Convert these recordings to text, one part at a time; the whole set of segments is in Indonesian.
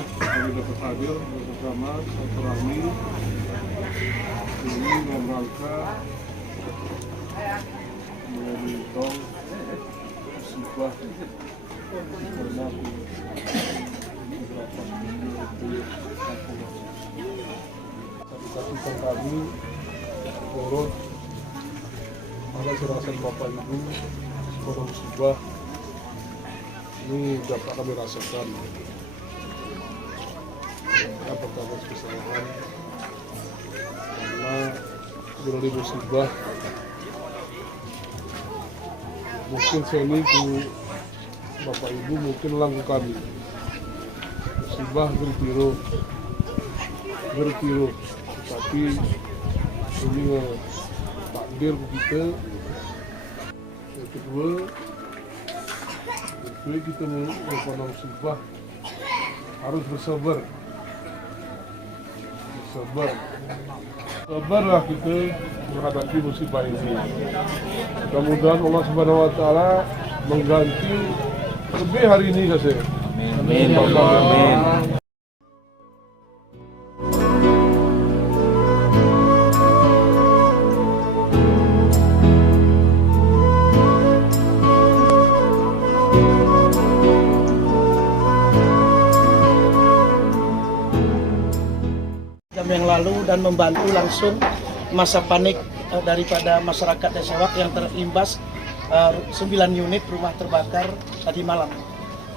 Alhamdulillah kami dapat hadir bersama silaturahmi ini dalam rangka menyambut musibah karena satu kami turut ada serasa bapak ibu pada musibah ini dapat kami rasakan. Apa kabar kesalahan karena berlalu musibah mungkin seni ku bapak ibu mungkin langku kami musibah bertiro tapi ini takdir kita. Yang kedua kita melakukan musibah harus sabarlah kita menghadapi musibah ini. Mudah-mudahan Allah Subhanahu Wa Taala mengganti lebih hari ini kasih. Amin. Amin. Yang lalu dan membantu langsung masa panik daripada masyarakat Desa Wak yang terimbas 9 unit rumah terbakar tadi malam.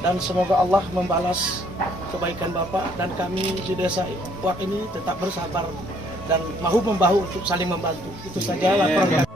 Dan semoga Allah membalas kebaikan Bapak dan kami di Desa Wak ini tetap bersabar dan mahu membahu untuk saling membantu. Itu saja laporan.